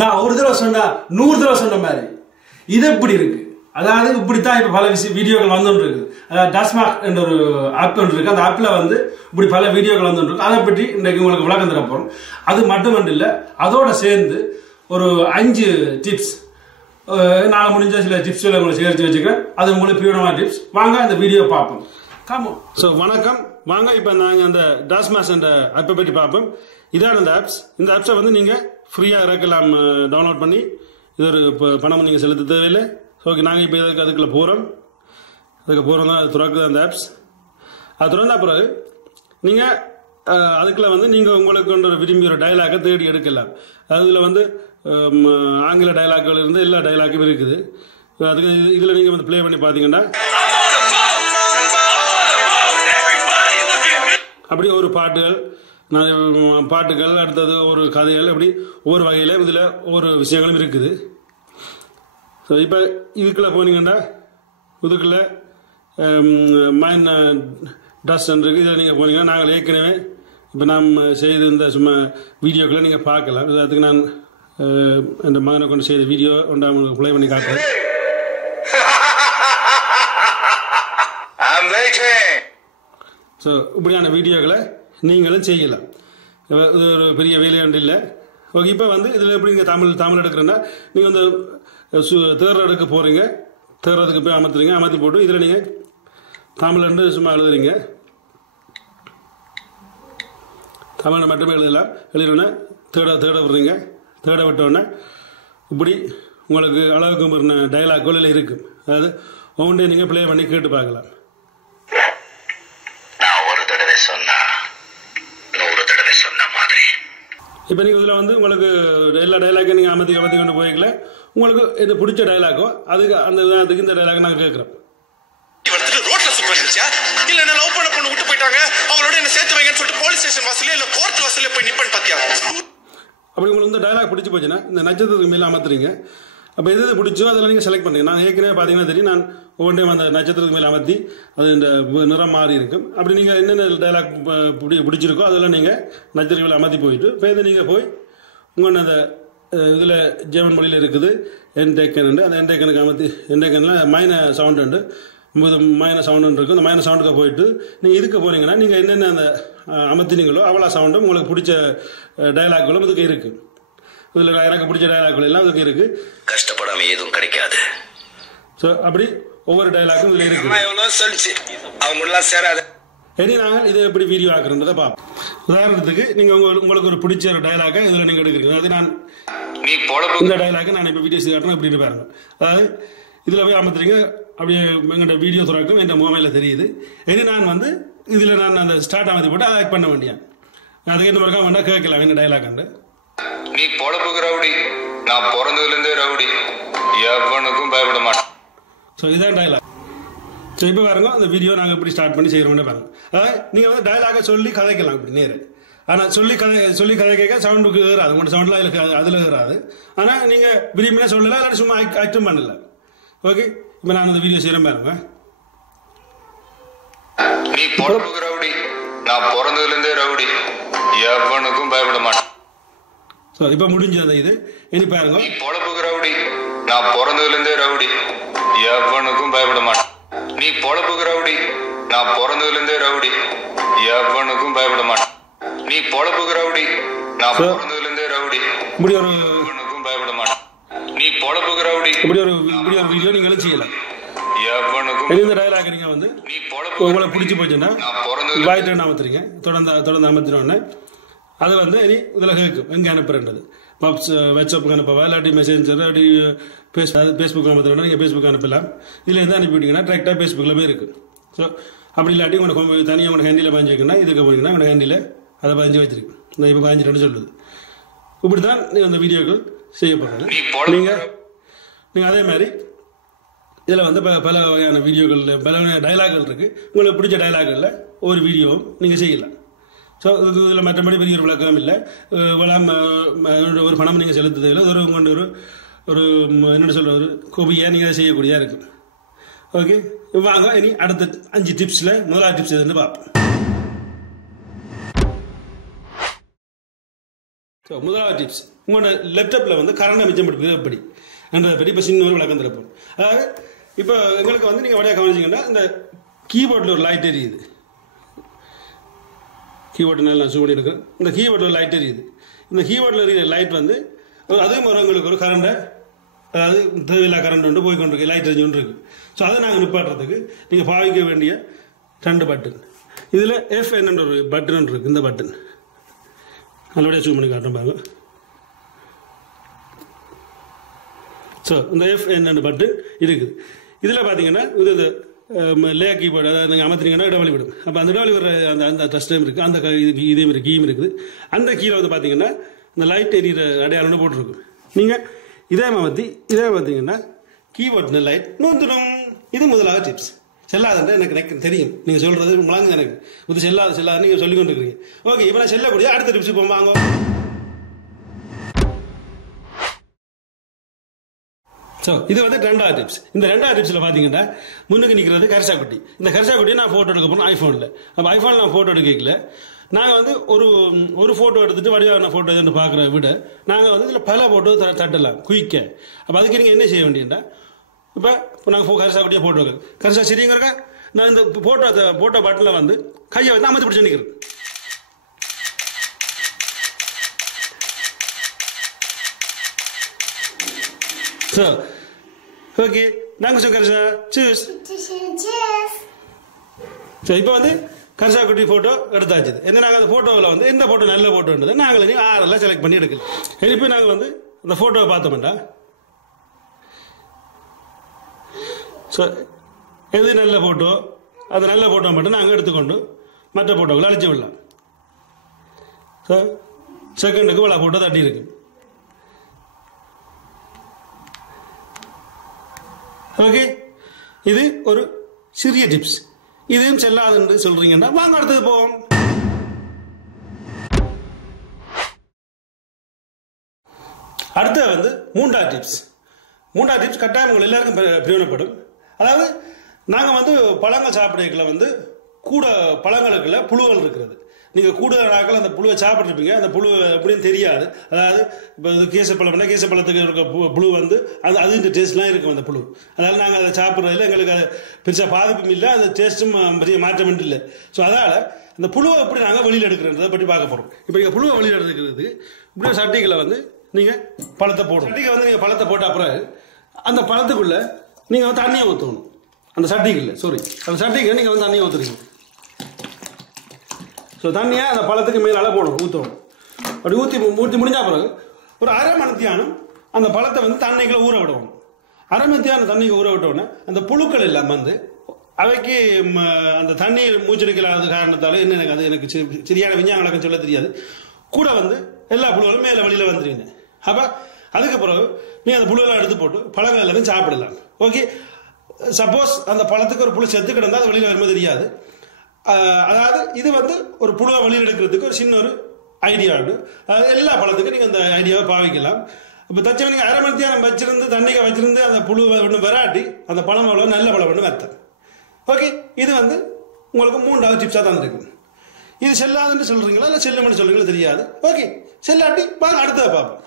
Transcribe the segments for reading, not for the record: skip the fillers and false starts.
நான் ஒரு தடவை சொன்னா 100 தடவை சொன்ன மாதிரி இது எப்படி இருக்கு. அதாவது இப்படித்தான் இப்ப பல வீடியோக்கள் வந்துட்டு இருக்கு. அதாவது டாஸ்மாக் என்ற ஒரு ஆப் ஒன்று இருக்கு. அந்த ஆப்ல வந்து இப்படி பல வீடியோக்கள் வந்துட்டு இருக்கு. அதை பற்றி இன்றைக்கு உங்களுக்கு விளக்கம் தர போறோம். அது மட்டுமன்று இல்லை, அதோட சேர்ந்து ஒரு 5 டிப்ஸ் நான் முடிஞ்ச சில டிப்ஸ்களை உங்களுக்கு சேர்த்து வச்சுக்கிறேன். அது உங்களுக்கு பிரியோனமான டிப்ஸ். வாங்க அந்த வீடியோ பார்ப்போம். காமோ. ஸோ வணக்கம். வாங்க இப்போ நாங்கள் அந்த டாஸ்மாஸ் என்ற ஆப்பை பற்றி பார்ப்போம். இதான் அந்த ஆப்ஸ். இந்த ஆப்ஸை வந்து நீங்கள் ஃப்ரீயாக இறக்கலாம், டவுன்லோட் பண்ணி. இது ஒரு பணம் நீங்கள் செலுத்த தேவையில்லை. ஓகே, நாங்கள் இப்போ அதுக்குள்ளே போகிறோம். அதுக்கு போகிறோம் தான் அது திறக்குது அந்த ஆப்ஸ். அது திறந்தா பிறகு நீங்கள் அதுக்குள்ள வந்து நீங்கள் உங்களுக்கு ஒரு விரும்பி ஒரு டைலாக்கை தேடி எடுக்கலாம். அதில் வந்து ஆங்கில டைலாக்குகள் இருந்து எல்லா டைலாக்கும் இருக்குது. அதுக்கு இதில் நீங்கள் வந்து ப்ளே பண்ணி பார்த்தீங்கன்னா அப்படி ஒரு பாட்டுகள் அடுத்தது ஒரு கதைகள் அப்படி ஒவ்வொரு வகையில் இதில் ஒவ்வொரு விஷயங்களும் இருக்குது. ஸோ இப்போ இதுக்குள்ளே போனீங்கன்னா இதுக்குள்ளே மைன் டஸ்ட் இருக்குது. இதில் நீங்கள் போனீங்கன்னா நாங்கள் ஏற்கனவே இப்போ நாம் செய்து இந்த சும்மா வீடியோக்களை நீங்கள் பார்க்கலாம். அதுக்கு நான் என் மகனை கொண்டு செய்த வீடியோ ஒன்று உங்களுக்கு ப்ளே பண்ணி காட்டுறேன். ஸோ இப்படியான வீடியோக்களை நீங்களும் செய்யலாம். இது ஒரு பெரிய வேலையாண்டு இல்லை. ஓகே, இப்போ வந்து இதில் எப்படி நீங்கள் தமிழ் எடுக்கிறேன்னா நீங்கள் வந்து தேர்வு எடுக்க போகிறீங்க. தேர்றதுக்கு போய் அமர்த்துறீங்க. அமர்த்தி போட்டு இதில் நீங்கள் தமிழ்ண்டு சும்மா எழுதுறீங்க. தமிழை மட்டுமே எழுதலாம். எழுதினோடனே தேட விடுறீங்க. தேட விட்டோடனே இப்படி உங்களுக்கு அளவுக்கு மீறின டைலாக் இதில் இருக்குது. அதாவது ஒவ்வொன்றே நீங்கள் ப்ளே பண்ணி கேட்டு பார்க்கலாம். இப்போ நீங்கள் இதில் வந்து உங்களுக்கு எல்லா டைலாக்கையும் நீங்கள் அமர்த்தி கொண்டு போய்க்கல. உங்களுக்கு எது பிடிச்ச டைலாக்கோ அதுக்கு அந்த அதுக்கு இந்த டைலாக் நாங்கள் கேட்குறோம். ரோட்ல சுத்தியா இல்ல என்ன லவ் பண்ண பொண்ணு விட்டு போயிட்டாங்க, அவங்களோட என்ன சேர்த்து வைங்கன்னு சொல்லிட்டு போலீஸ் ஸ்டேஷன் வாசல்ல இல்ல கோர்ட் வாசல்ல போய் நிப்பன் பாத்தியா. அப்படி உங்களுக்கு இந்த டைலாக் பிடிச்சி போச்சுன்னா இந்த நட்சத்திரத்துக்கு மேலே அமர்த்துறீங்க. அப்போ எது பிடிச்சோ அதில் நீங்கள் செலக்ட் பண்ணுங்க. நான் ஏற்கனவே பார்த்தீங்கன்னா தெரியும், நான் ஒவ்வொன்றையும் அந்த நட்சத்திரத்துக்கு மேலே அமர்த்தி அது இந்த நிறம் மாறி இருக்கும். அப்படி நீங்கள் என்னென்ன டைலாக் பிடிச்சிருக்கோ அதெல்லாம் நீங்கள் நட்சத்திரத்துக்கு மேலே அமர்த்தி போயிட்டு இப்போ இதை நீங்கள் போய் உங்கள் அந்த இதில் ஜெர்மன் மொழியில் இருக்குது என்டேக்கன். அந்த என்டேக்கனுக்கு அமர்த்தி என்டேக்கனில் மைன சவுண்ட் உண்டு, மைன சவுண்டு இருக்கும். அந்த மைன சவுண்டுக்கு போயிட்டு நீங்கள் இதுக்கு போனீங்கன்னா நீங்கள் என்னென்ன அந்த அமர்த்தினீங்களோ அவ்வளோ சவுண்டும் உங்களுக்கு பிடிச்ச டைலாக்குகளும் இதுக்கு இருக்குது. இதில் எனக்கு பிடிச்ச டைலாக்குகள் எல்லாம் இதுக்கு இருக்குது. கஷ்டப்படாம எதுவும் கிடைக்காது. ஸோ அப்படி ஒவ்வொரு டைலாக்கும் இதில் இருக்குது. இனி நாங்கள் இதை எப்படி வீடியோ ஆக்குறதை பார்ப்போம். உதாரணத்துக்கு நீங்கள் உங்களுக்கு ஒரு பிடிச்ச ஒரு டைலாக்கை இதில் நீங்கள் எடுக்கிறீங்க. அது நான் இந்த டைலாக்கை நான் இப்போ வீடியோஸ் காட்டுறேன். எப்படி பாருங்க. அதாவது இதில் போய் அமர்த்துறீங்க. அப்படியே எங்கள்கிட்ட வீடியோ துறக்கும் என் மொபைலில் தெரியுது. இனி நான் வந்து இதில் நான் அந்த ஸ்டார்ட் அமர்த்தி போட்டு அதை ஆக்ட் பண்ண வேண்டியேன். அதுக்கு என்ன மறக்காம வேண்டாம் கேட்கலாம் என்ன டைலாக். நீ பொழப்புக்கு ரவுடி, நான் பிறந்ததுலேருந்தே ரவுடி, எவனுக்கும் பயப்பட மாட்டேன். ஸோ இதான் டைலாக். ஸோ இப்போ பாருங்க அந்த வீடியோ நாங்கள் எப்படி ஸ்டார்ட் பண்ணி செய்கிறோம்னு பாருங்க. அதாவது நீங்கள் வந்து டைலாகை சொல்லி கதைக்கலாம் இப்படி நேரு. ஆனால் சொல்லி கதை கேட்க சவுண்டுக்கு ஏறாது. உங்களோட சவுண்டில் அதில் ஏறாது. ஆனால் நீங்கள் விரும்பினா சொல்லலாம், இல்லாட்டி சும்மா ஆக்டும் பண்ணல. ஓகே, இப்போ நான் அந்த வீடியோ செய்கிறேன் பாருங்க. நீ பொழப்புக்கு ரவுடி, நான் பிறந்ததுலேருந்தே ரவுடி, எவனுக்கும் பயப்பட மாட்டேன். ஸோ இப்போ முடிஞ்சது இது. இனி பாருங்க. நீ பொழப்புக்கு ரவுடி, நான் பிறந்ததுலேருந்தே ரவுடி, எவனுக்கும் பயப்பட மாட்டேன். நீ பொழப்புக்கு ரவுடி, நான் பிறந்ததுலேருந்தே ரவுடி, எவனுக்கும் பயப்பட மாட்டேன். நீ பொழப்புக்கு ரவுடி, நான் பிறந்ததுலேருந்தே ரவுடி, இப்படி ஒரு எவனுக்கும் பயப்பட மாட்டேன். நீ பொழப்புக்கு ரவுடி, இப்படி ஒரு வீடியோ நீங்களும் செய்யலாம். எவனுக்கும் இந்த டைலாக் நீங்கள் வந்து உங்களுக்கு பிடிச்சி போச்சுன்னா வாய்ட்டு அமர்த்துறீங்க. தொடர்ந்து அமர்த்தினோடனே அது வந்து இனி இதில் கேட்கும் எங்கே அனுப்புறேன்றது. வாட்ஸ்அப்புக்கு அனுப்பவா இல்லாட்டி மெசேஞ்சர் அப்படி ஃபேஸ்புக் அனுப்புறோன்னா நீங்கள் ஃபேஸ்புக் அனுப்பலாம். இதில் எதாவது அனுப்பிவிட்டீங்கன்னா டேரெக்டாக ஃபேஸ்புக்கில் போய் இருக்குது. ஸோ அப்படி இல்லாட்டி உங்களுக்கு தனியாக உனக்கு ஹேண்டில் பாஞ்சு வைக்கணும்னா இதுக்கு போனீங்கன்னா உனக்கு ஹேண்டில் அதை பாஞ்சு வச்சிருக்கு. நான் இப்போ 5 சொல்லுது. இப்படி தான் அந்த வீடியோக்கள் செய்யப்படுறது. நீங்கள் அதே மாதிரி இதில் வந்து பல வகையான வீடியோக்களில் பல வகையான டைலாக்கள் இருக்குது. உங்களுக்கு பிடிச்ச டைலாக்களில் ஒரு வீடியோவும் நீங்கள் செய்யலாம். ஸோ இதுக்கு இதில் மற்றபடி பெரிய ஒரு விளக்கம் இல்லை. ஒரு பணம் நீங்கள் செலுத்த தேவையில்லை. ஒரு உங்கள்கிட்ட ஒரு என்ன சொல்கிற ஒரு கோபியாக நீங்கள் அதை செய்யக்கூடியதாக இருக்குது. ஓகே, வாங்க இனி அடுத்த 5 டிப்ஸில் முதலாவது டிப்ஸ் எதுன்னு பார்ப்போம். ஸோ முதலாவது டிப்ஸ், உங்களோட லேப்டாப்பில் வந்து கரண்டை மிச்சம் படுத்துறது எப்படி என்றதை பற்றி இப்போ சின்ன ஒரு விளக்கம் தரப்போம். அதாவது இப்போ எங்களுக்கு வந்து நீங்கள் வழியாக கவனிச்சிங்கன்னா இந்த கீபோர்டில் ஒரு லைட் எரியுது. கீபோர்டு நல்லா சூ பண்ணி இருக்கிறேன். இந்த கீபோர்டில் ஒரு லைட் எரியுது. இந்த கீபோர்டில் இருக்கிற லைட் வந்து அதே மாதிரி உங்களுக்கு ஒரு கரண்டை, அதாவது தேவையில்லா கரண்ட் ஒன்று போய்கொண்டிருக்கு, லைட் எரிஞ்சு கொண்டு இருக்கு. ஸோ அதை நாங்கள் நிப்பாட்டுறதுக்கு நீங்கள் பாவிக்க வேண்டிய 2 பட்டன். இதில் எஃப் என்னன்ற ஒரு பட்டன் இருக்குது. இந்த பட்டன் நல்லபடியாக சூம் பண்ணி காட்டுறோம் பாருங்க. ஸோ இந்த எஃப் என்னென்ன பட்டன் இருக்குது. இதில் பார்த்தீங்கன்னா இது இந்த லே கீபோர்டு, அதாவது நீங்கள் அமர்த்தினீங்கன்னா இடவெளி விடும். அப்போ அந்த இடவெளி வர அந்த டஸ்டைம் இருக்குது, அந்த இதையும் இருக்குது, கீயும் இருக்குது. அந்த கீழே வந்து பார்த்தீங்கன்னா இந்த லைட் எரியிற அடையாளம்னு போட்டிருக்கும். நீங்கள் இதே பார்த்தீங்கன்னா கீபோர்டு லைட் நோந்துடும். இது முதலாவது டிப்ஸ். செல்லாதுன்ற எனக்கு தெரியும், நீங்கள் சொல்கிறது முழங்குது எனக்கு. இது செல்லாது நீங்கள் சொல்லி கொண்டு இருக்கிறீங்க. ஓகே, இப்போ நான் செல்லக்கூடிய அடுத்த டிப்ஸ் போவாங்க. ஸோ இது வந்து 2வது டிப்ஸ். இந்த 2வது டிப்ஸில் பார்த்தீங்கன்னா முன்னுக்கு நிற்கிறது கரிசாக்குட்டி. இந்த கரிசாக்குட்டியை நான் ஃபோட்டோ எடுக்க போகிறேன் ஐஃபோனில். அப்போ ஐஃபோனில் நான் ஃபோட்டோ எடுக்கல. நாங்கள் வந்து ஒரு ஃபோட்டோ எடுத்துட்டு வடிவான ஃபோட்டோ எதுன்னு பார்க்குற விட நாங்கள் வந்து இதில் பல ஃபோட்டோ தட்டலாம் குயிக்க. அப்போ அதுக்கு நீங்கள் என்ன செய்ய வேண்டியதுன்னா, இப்போ நாங்கள் கரிசாக்குட்டியாக ஃபோட்டோ கரிசா சரிங்க இருக்கா, நான் இந்த ஃபோட்டோ பட்டனில் வந்து கையை வந்து அமர்த்தி பிடிச்சி நிற்கிறேன். ஸோ ஓகே, நாங்கள் சார் கரிசா சூஸ். ஸோ இப்போ வந்து கரிசா குட்டி ஃபோட்டோ எடுத்தாச்சு. என்ன நாங்கள் அந்த ஃபோட்டோவில் வந்து எந்த ஃபோட்டோ நல்ல ஃபோட்டோன்றது நாங்கள் 6 செலக்ட் பண்ணி எடுக்கலாம். இப்போ நாங்கள் வந்து அந்த ஃபோட்டோவை பார்த்தோம்டா, ஸோ எது நல்ல ஃபோட்டோ, அது நல்ல ஃபோட்டோ மட்டும் நாங்கள் எடுத்துக்கொண்டு மற்ற ஃபோட்டோக்களை அழிச்சு விடலாம். ஸோ செகண்டுக்கு இவ்வளோ ஃபோட்டோ தட்டி இருக்கு. ஓகே, இது ஒரு சிறிய டிப்ஸ். இதையும் செல்லாதுன்னு சொல்றீங்கன்னா வாங்க அடுத்தது போவோம். அடுத்த வந்து 3வது டிப்ஸ். 3வது டிப்ஸ் கட்டாயம் உங்கள் எல்லாருக்கும் பிரயோஜனப்படும். அதாவது நாங்கள் வந்து பழங்கள் சாப்பிடல வந்து கூட பழங்களுக்குள்ள புழுவல் இருக்கிறது. நீங்கள் கூடுதல் நாட்கள் அந்த புழுவை சாப்பிட்ருப்பீங்க. அந்த புழு எப்படின்னு தெரியாது. அதாவது இப்போ கேசப்பழம்னா கேசப்பழத்துக்கு இருக்க புழு வந்து அது இந்த டேஸ்ட்லாம் இருக்கும் அந்த புழு. அதனால் நாங்கள் அதை சாப்பிட்றதுல எங்களுக்கு அது பெருசாக பாதிப்பும் இல்லை, அது டேஸ்ட்டும் பெரிய மாற்றம் இல்லை. ஸோ அதனால் அந்த புழுவை எப்படி நாங்கள் வெளியில் எடுக்கிறதை பற்றி பார்க்க போகிறோம். இப்போ நீங்கள் புழுவை வெளியில் எடுக்கிறது இப்படி சட்டிகளை வந்து நீங்கள் பழத்தை போடணும். சட்டிக்கு வந்து நீங்கள் பழத்தை போட்ட அப்புறம் அந்த பழத்துக்குள்ளே நீங்கள் வந்து தண்ணியை ஊற்றணும். அந்த சட்டிக்கு நீங்கள் வந்து தண்ணியை ஊற்றுறீங்க. ஸோ தண்ணியை அந்த பழத்துக்கு மேலால் போடணும், ஊற்றணும். அப்படி ஊற்றி முடிஞ்ச பிறகு ஒரு 1/2 மணித்தியானம் அந்த பழத்தை வந்து தண்ணிக்குள்ள ஊற விடணும். 1/2 மணித்தியானம் தண்ணிக்கு ஊற விட்டோன்னே அந்த புழுக்கள் எல்லாம் வந்து அவைக்கு அந்த தண்ணீர் மூச்செடுக்கலாத காரணத்தால் என்ன எனக்கு சரியான விஞ்ஞான விளக்கம் சொல்ல தெரியாது, கூட வந்து எல்லா புழுக்களும் மேலே வெளியில் வந்துருவீங்க. அப்போ அதுக்கு பிறகு நீங்கள் அந்த புழுவெல்லாம் எடுத்து போட்டு பழங்கள் எல்லாத்தையும் சாப்பிடலாம். ஓகே, சப்போஸ் அந்த பழத்துக்கு ஒரு புழு செத்து கிடந்தால் அது வெளியில் வரும்போது தெரியாது. அதாவது இது வந்து ஒரு புழுவை வெளியில் எடுக்கிறதுக்கு ஒரு சின்ன ஒரு ஐடியா உண்டு. எல்லா பழத்துக்கும் நீங்கள் அந்த ஐடியாவை பாவிக்கலாம். இப்போ தச்சவன் நீங்கள் 1/2 மணித்தியானம் வச்சிருந்து தண்ணிக்கு வச்சிருந்து அந்த புழுவை ஒன்று வராட்டி அந்த பழம் அவ்வளோ நல்ல பழம் ஒன்று வைத்தேன். ஓகே, இது வந்து உங்களுக்கு 3வது டிப்ஸாக தந்துருக்கு. இது செல்லாதுன்னு சொல்கிறீங்களா இல்லை செல்லும்னு சொல்கிறீங்களா தெரியாது. ஓகே, செல்லாட்டி வாங்க அடுத்ததை பார்ப்போம்.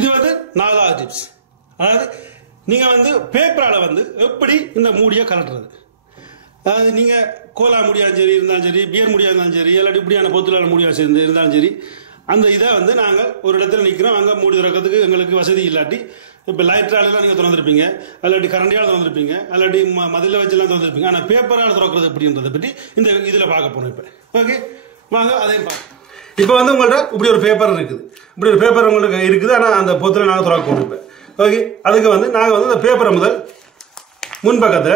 இது வந்து 4வது டிப்ஸ். அதாவது நீங்கள் வந்து பேப்பரால் வந்து எப்படி இந்த மூடியை கலட்டுறது. அதாவது நீங்கள் கோலா முடியாலும் சரி இருந்தாலும் சரி, பியர் முடியாக இருந்தாலும் சரி, இல்லாட்டி இப்படியான பொத்துலான முடியாக இருந்தாலும் சரி, அந்த இதை வந்து நாங்கள் ஒரு இடத்துல நிற்கிறோம், அங்கே மூடி திறக்கிறதுக்கு எங்களுக்கு வசதி இல்லாட்டி இப்போ லைட்ராலெல்லாம் நீங்கள் திறந்துருப்பீங்க, இல்லாட்டி கரண்டியால் திறந்துருப்பீங்க, இல்லாட்டி மதில் வச்செல்லாம் திறந்துருப்பீங்க. ஆனால் பேப்பரால் திறக்கிறது எப்படின்றதை பற்றி இந்த இதில் பார்க்க போகிறோம். இப்போ ஓகே வாங்க அதையும் பார்க்க. இப்போ வந்து உங்கள்கிட்ட இப்படி ஒரு பேப்பர் இருக்குது, இப்படி ஒரு பேப்பர் உங்களுக்கு இருக்குது. ஆனால் அந்த பொத்தில் நாங்கள் திறக்க போகிறோம். இப்போ ஓகே, அதுக்கு வந்து நாங்கள் வந்து அந்த பேப்பரை முதல் முன்பக்கத்தை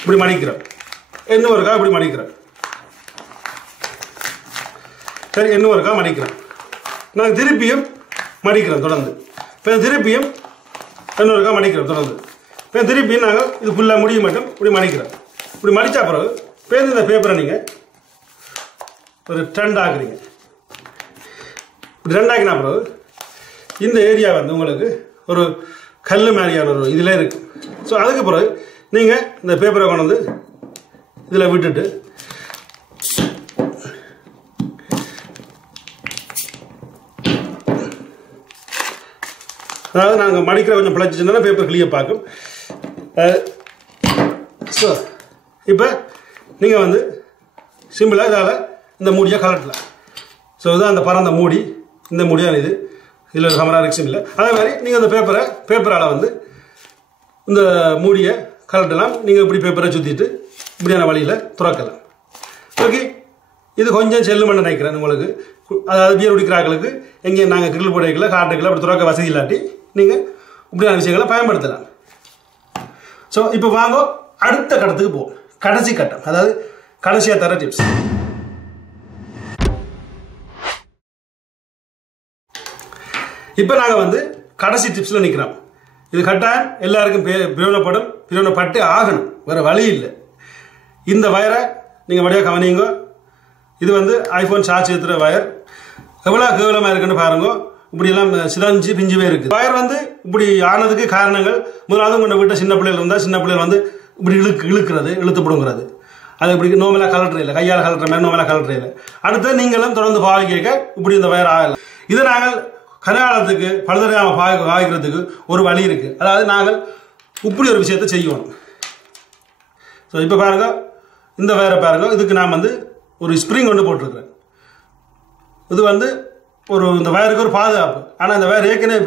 இப்படி மடிக்கிறோம், இன்னும் ஒருக்கா இப்படி மடிக்கிறோம். சரி, இன்னும் ஒருக்கா மடிக்கிறோம். நாங்கள் திருப்பியும் மடிக்கிறோம் தொடர்ந்து. இப்போ திருப்பியும் இன்னொருக்கா மடிக்கிறோம் தொடர்ந்து. இப்போ திருப்பியும் நாங்கள் இது ஃபுல்லாக முடிய மட்டும் இப்படி மடிக்கிறோம். இப்படி மடித்தா பிறகு பேருந்து இந்த பேப்பரை நீங்கள் ஒரு 2 ஆக்குறீங்க. இப்படி 2 ஆக்கினா பிறகு இந்த ஏரியா வந்து உங்களுக்கு ஒரு கல் மாதிரியான ஒரு இதில் இருக்குது. ஸோ அதுக்கு பிறகு நீங்கள் இந்த பேப்பரை கொண்டு வந்து இதில் விட்டுட்டு அதாவது நாங்கள் மடிக்கிற கொஞ்சம் பிழைச்சிச்சுன்னா பேப்பர் கிளியர் பார்க்கும். ஸோ இப்போ நீங்கள் வந்து சிம்பிளாக இதால் இந்த மூடியை கலட்டலாம். ஸோ இதுதான் அந்த பறந்த மூடி, இந்த மூடியான இது, இதில் ஒரு கமரா ரிக்ஷன் இல்லை. அதே மாதிரி நீங்கள் அந்த பேப்பரால் வந்து இந்த மூடியை கலட்டலாம். நீங்கள் இப்படி பேப்பரை சுற்றிட்டு இப்படியான வழியில் துறக்கலாம். ஓகே, இது கொஞ்சம் செல்லு பண்ண நினைக்கிறேன் உங்களுக்கு. அதாவது பியர் குடிக்கிறாங்களுக்கு எங்கேயும் நாங்கள் கிரில் போடைகளை காட்டுகளை அப்படி துறக்க வசதி இல்லாட்டி நீங்கள் இப்படியான விஷயங்களை பயன்படுத்தலாம். ஸோ இப்போ வாங்க அடுத்த கட்டத்துக்கு போவோம். கடைசி கட்டம், அதாவது கடைசியாக தர டிப்ஸ். இப்போ நாங்கள் வந்து கடைசி டிப்ஸில் நிற்கிறோம். இது கட்டாயம் எல்லாருக்கும் பிரயோஜனப்பட்டு ஆகணும், வேறு வழி இல்லை. இந்த வயரை நீங்கள் வழியாக கவனிங்க. இது வந்து ஐஃபோன் சார்ஜ் ஏற்றுற வயர். எவ்வளோ கேவலமாக இருக்குன்னு பாருங்க. இப்படியெல்லாம் சிதஞ்சு பிஞ்சுவே இருக்குது. வயர் வந்து இப்படி ஆனதுக்கு காரணங்கள், முதலாவது உங்கள் வீட்டை சின்ன பிள்ளைகள் இருந்தால் சின்ன பிள்ளைகள் வந்து இப்படி இழுத்து பிடுங்கிறது. அது இப்படி நோமலாக கலட்டுற இல்லை, கையால் கலட்டுற மாதிரி நோமலாக கலட்டுற இல்லை. அடுத்து நீங்களும் தொடர்ந்து பாவிக்க இப்படி இந்த வயர் ஆகலாம். இதை நாங்கள் கனகாலத்துக்கு பழுதடையாமல் பாவிக்கிறதுக்கு ஒரு வழி இருக்குது. அதாவது நாங்கள் இப்படி ஒரு விஷயத்தை செய்யணும். ஸோ இப்போ பாருங்கள், இந்த வயரை பாருங்கள். இதுக்கு நான் வந்து ஒரு ஸ்ப்ரிங் ஒன்று போட்டிருக்கிறேன். இது வந்து இந்த வயருக்கு ஒரு பாதுகாப்பு. ஆனால் இந்த வயர் ஏற்கனவே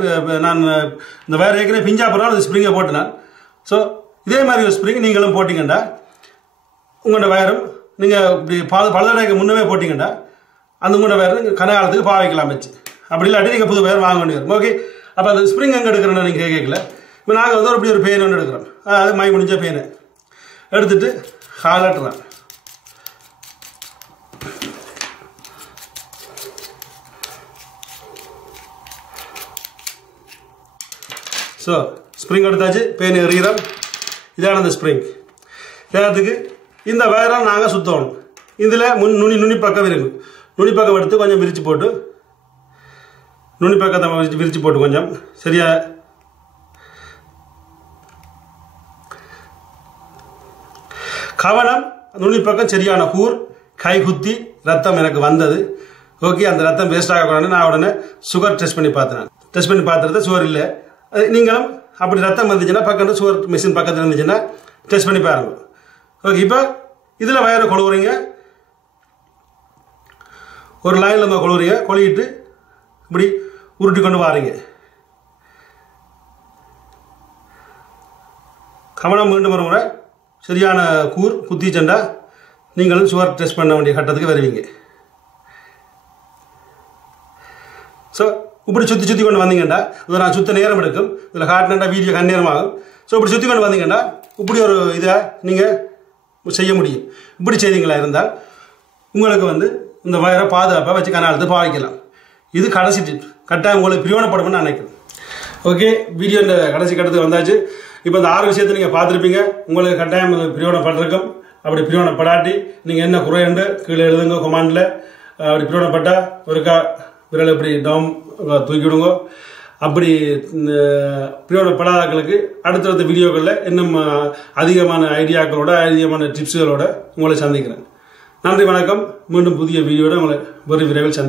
பிஞ்சா போகிறோம், அந்த ஸ்ப்ரிங்கை போட்டு நான். ஸோ இதே மாதிரி ஒரு ஸ்ப்ரிங் நீங்களும் போட்டிங்கண்டா உங்களோட வயரும் நீங்கள் இப்படி பழுதடைக்கு முன்னமே போட்டிங்கண்டா அந்த உங்களோட வயர் கனகாலத்துக்கு பாவிக்கலாம் வச்சு. அப்படி இல்லாட்டி நீங்கள் புது வயர் வாங்க வேண்டி வரும். ஓகே, அப்போ அந்த ஸ்ப்ரிங் எங்கே எடுக்கிறோன்னு நீங்கள் கேட்கல. இப்போ நாங்கள் வந்து இப்படி ஒரு பேன் ஒன்று எடுக்கிறோம். அதாவது மை முடிஞ்ச பேனை எடுத்துட்டு காலட்டுறோம். ஸோ ஸ்ப்ரிங் எடுத்தாச்சு, பேன் எறிகிறோம். இதான இந்த ஸ்ப்ரிங். நேரத்துக்கு இந்த வயரால் நாங்கள் சுற்றணும். இதில் நுனி பக்கம் இருக்கும். நுனி பக்கம் எடுத்து கொஞ்சம் விரித்து போட்டு, நுனி பக்கத்தை விரித்து போட்டு கொஞ்சம் சரியா கவனம். நுனி பக்கம் சரியான கூர், கை குத்தி ரத்தம் எனக்கு வந்தது. ஓகே, அந்த ரத்தம் வேஸ்ட் ஆகக்கூடாது. நான் உடனே சுகர் டெஸ்ட் பண்ணி பார்த்தேன். டெஸ்ட் பண்ணி பார்த்துட்டு சுகர் இல்லை. நீங்களும் அப்படி ரத்தம் வந்துச்சுன்னா பக்கம் சுகர் மிஷின் பக்கத்தில் இருந்துச்சுன்னா டெஸ்ட் பண்ணி பாருங்க. ஓகே, இப்போ இதில் வயரை கொழுவுறீங்க. ஒரு லைனில் நம்ம கொழுவுறீங்க. கொழுவிட்டு இப்படி உருட்டி கொண்டு வாரீங்க. கவனம் மீண்டும் ஒரு முறை சரியான கூர் குத்தி சென்றா நீங்களும் சுகர் டெஸ்ட் பண்ண வேண்டிய கட்டத்துக்கு வருவீங்க. ஸோ இப்படி சுற்றி கொண்டு வந்தீங்கன்னா இதை நான் சுத்த நேரம் எடுக்கும். இதில் காட்டினா வீடியோ கண்ணேரமாகும். ஸோ இப்படி சுற்றி கொண்டு வந்தீங்கன்னா இப்படி ஒரு இதை நீங்கள் செய்ய முடியும். இப்படி செய்தீங்களா இருந்தால் உங்களுக்கு வந்து இந்த வயரை பாதுகாப்பாக வச்சு கனாலத்தை பாவிக்கலாம். இது கடைசி டிப். கட்டாயம் உங்களுக்கு பிரயோஜனப்படும்னு நினைக்கிறேன். ஓகே, வீடியோ இந்த கடைசி கட்டத்துக்கு வந்தாச்சு. இப்போ இந்த 6 விஷயத்தை நீங்கள் பார்த்துருப்பீங்க. உங்களுக்கு கட்டாயம் பிரயோஜனப்பட்டிருக்கும். அப்படி பிரயோஜனப்படாட்டி நீங்கள் என்ன குறையுண்டு கீழே எழுதுங்க கமெண்டில். அப்படி பிரயோஜனப்பட்டால் ஒருக்கா விரல் இப்படி டவுன் தூக்கி விடுங்க. அப்படி பிரயோஜனப்படாதவர்களுக்கு அடுத்தடுத்த வீடியோக்களில் இன்னும் அதிகமான ஐடியாக்களோட அதிகமான டிப்ஸுகளோட உங்களை சந்திக்கிறேன். நன்றி, வணக்கம். மீண்டும் புதிய வீடியோட உங்களை விரைவில் சந்திக்கிறேன்.